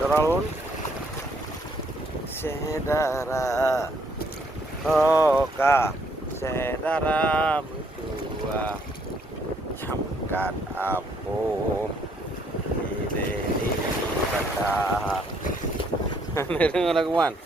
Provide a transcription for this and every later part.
Sedoralun sedara roka sedara berdua camkan apung ide kata dengar lagu man.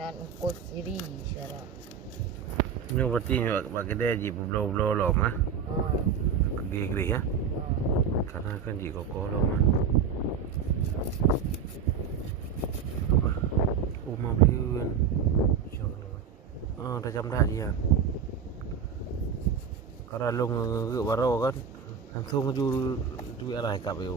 Dan ukut siri syarah. Ini berarti buat kedai je berbelum-belum lom ah. Gede-gede ya. Karena kan je kokoh lom ah. Rumah beli kan. Dah jam dah dia. Kalau long ke baru kan langsung ju duit arah kap yo.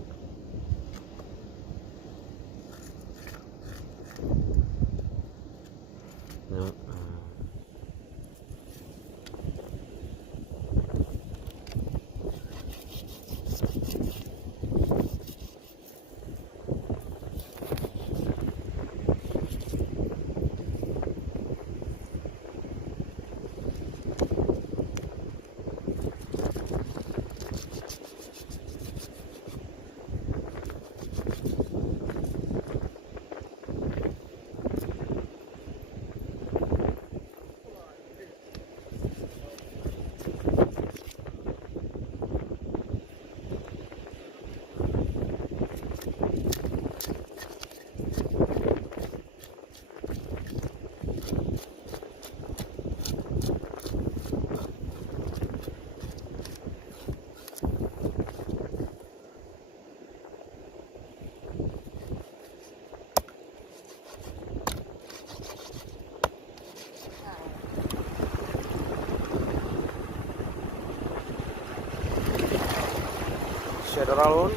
Sedoralun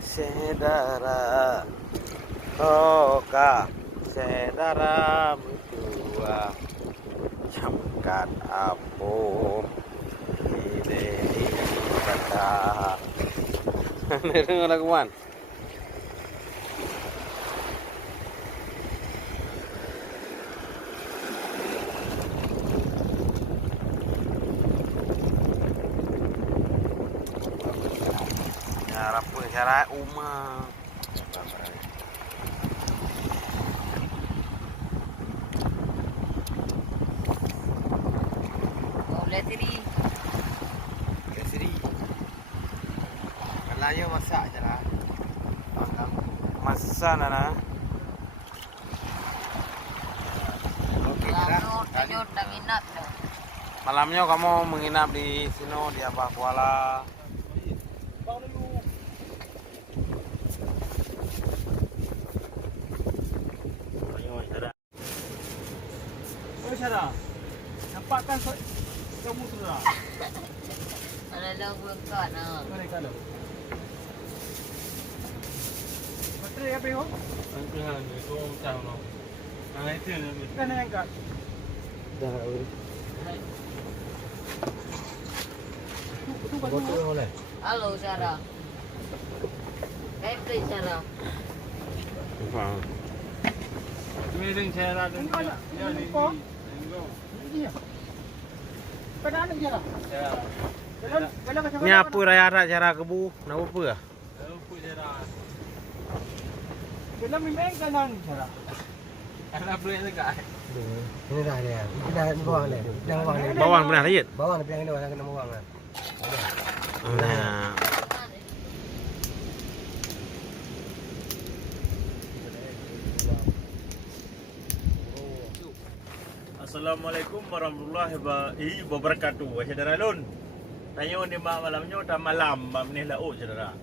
sedara roka sedara berdua camkan apung ide kata dengar lagu man. Rapun cara umah. Boleh siri. Ke sini. Kalau yo masak je lah. Masak nana. Okey dah. Tanyot dah minat dah. Malamnya kamu menginap di sini di Abah Kuala. Syarah, nampak kan kamu tu dah? Mana dah bukan ah. Mana kalau? Baterai apa yo? Kan itu tahu no. Nah itu ni. Kan yang kat. Dah. Tu batu boleh. Halo Syarah. Play Syarah. Faham. Ini ring cara dan Ini mana? ya Ini ni. kok? Tengok. Ini ya. Pada anak je lah. Ya. Kalau macam Ni apa raya cara kebu? Nak apa? Apa cara? Bila memang kanan cara. Anak boleh dekat. Ini dah dia. Ini dah bawang dia. Dah bawang dia. Bawang benar lagi. Bawang dia yang ini kena bawang lah. Nah. Assalamualaikum warahmatullahi wabarakatuh. Saudara Lun. Tanya ni mak malamnya tak malam mak ni laut saudara.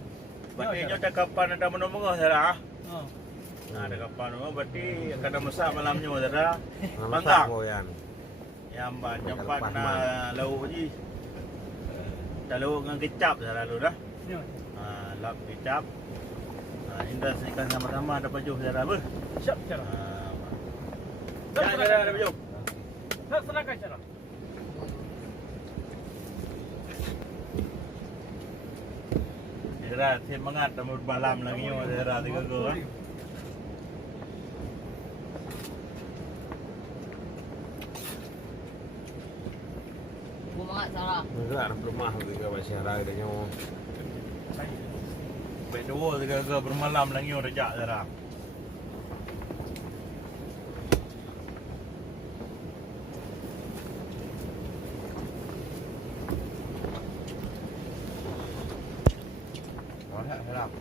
Berarti nyo cakapan ada menunggu saudara. Ha. Nah, ada kapan menunggu berarti akan ada masak malamnya saudara. Masak Bangkang. goyan. Yang nyampan lauk ni. Dah lauk dengan kecap saudara Lun dah. Ni. Lap kecap. Indra ikan sama-sama ada baju saudara apa? Siap cara. Saudara ada baju. Tak serangkan cara. Saudara semangat dah malam lagi nyo saudara tiga go. Bumangat Sarah. Enggak ada rumah juga masih ada adanya. Baik dua tiga go bermalam lagi nyo rejak saudara. Orang serap.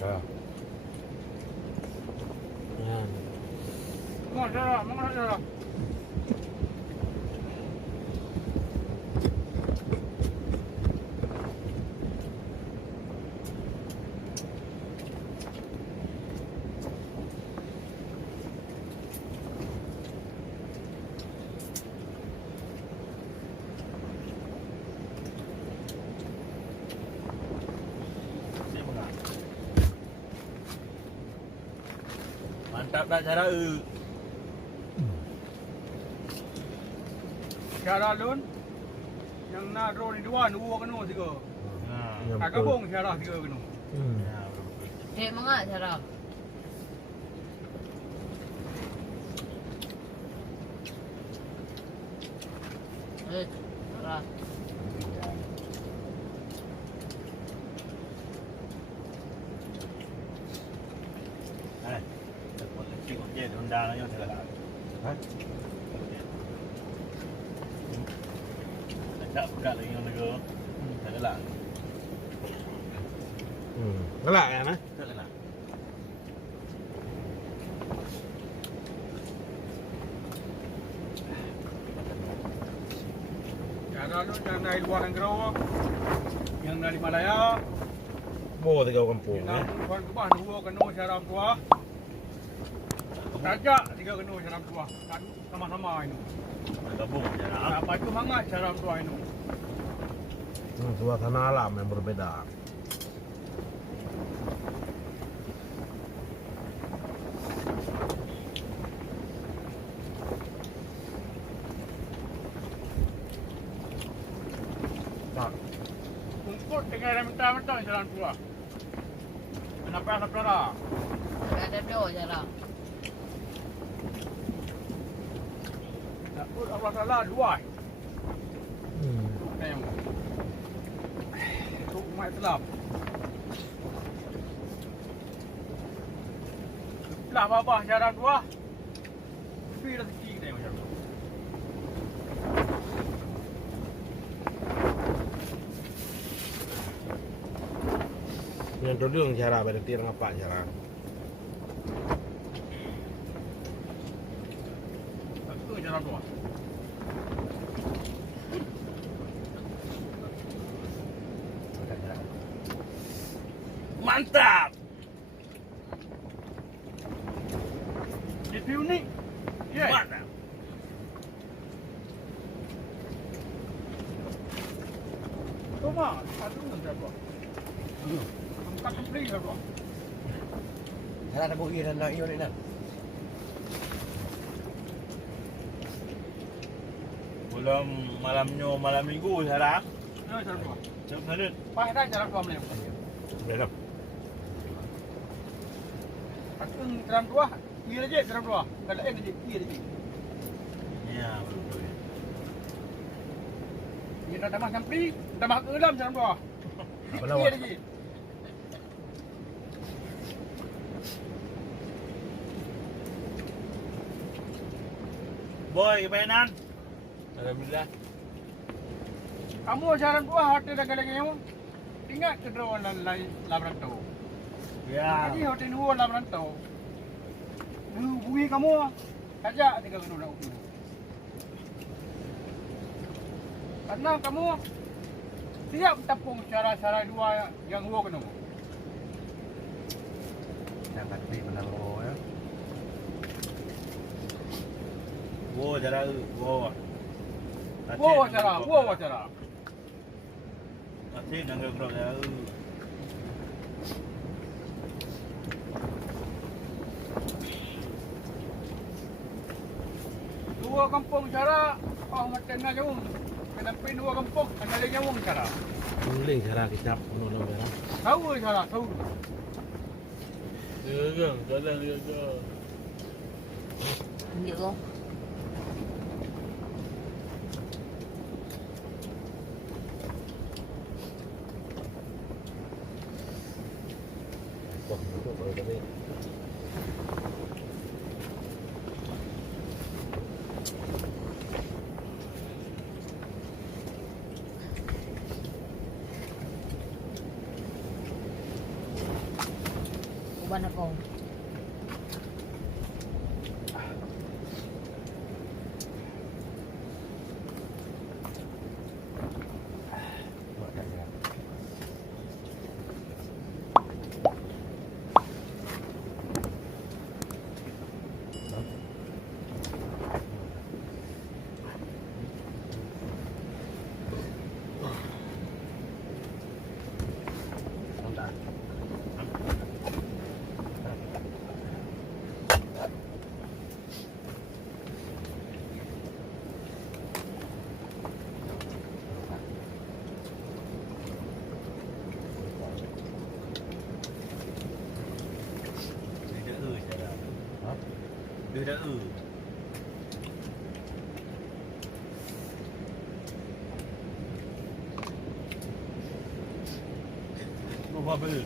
Ya. Mau cara, mau cara. Mantap dah cara Cara Lun. Yang nak draw ni dua kena tiga. Tak Betul. gabung cara tiga kena. Cik mangat Sarah. Sarah. Cikgu je undang lagi saudara. Ha? Tak buka lagi yang nego. Tak gelak. Gelak kan? Tak gelak. Cara Lun yang dari luar negara. Yang dari Malaya. Bawa tiga kampung Yang eh. dari luar kebah dua kena cara tua. Raja tiga kena cara tua. Kan sama-sama ini. Gabung saudara. Apa itu mangat cara tua ini. Suasana alam yang berbeda. Kumpul tinggal minta-minta jalan tua. Kenapa saudara? Ada dua Sarah. Takut Allah Taala dua. Tengok. Untuk umat Islam. Lah babah jalan tua. Tapi rezeki kita macam tu. Yang dulu cara berarti orang apa cara? Itu jalan tua. Mantap. Itu unik. Ya. Mantap. Coba, satu saja tua. Angkat kembali lah tua. Cara ada buih dan nak ion ni nak. Sebelum malam minggu sekarang. Ya, jalan dua. Jam sana. Pak dah jalan dua malam. Belum. Aku jalan dua, kira je jalan dua. Kalau end je, kira je. Ya, betul. Dia dah dah sampai, dah mak kelam jalan dua. Kira je. Boy, mainan. Alhamdulillah. Kamu jalan dua hotel dah lagi kamu. Ingat ke drone lain labran tu. Ya. Jadi hotel dua labran tu. Hubungi kamu. Kajak tiga kedua nak ukur. Karena kamu siap tapung cara-cara dua yang dua kena. Jangan di menang ya. Wo cara wo. Wo cara. Nanti nanggal kerap cara. Dua kampung cara, oh macam nak jauh. Kenapa dua kampung, ada jauh cara. Boleh cara kicap nolong cara. Tahu cara, tahu. Gegang, jalan gegang. Tunjuk kau. Wah, itu baru tadi. Uban ako. Dia dah Lupa beli.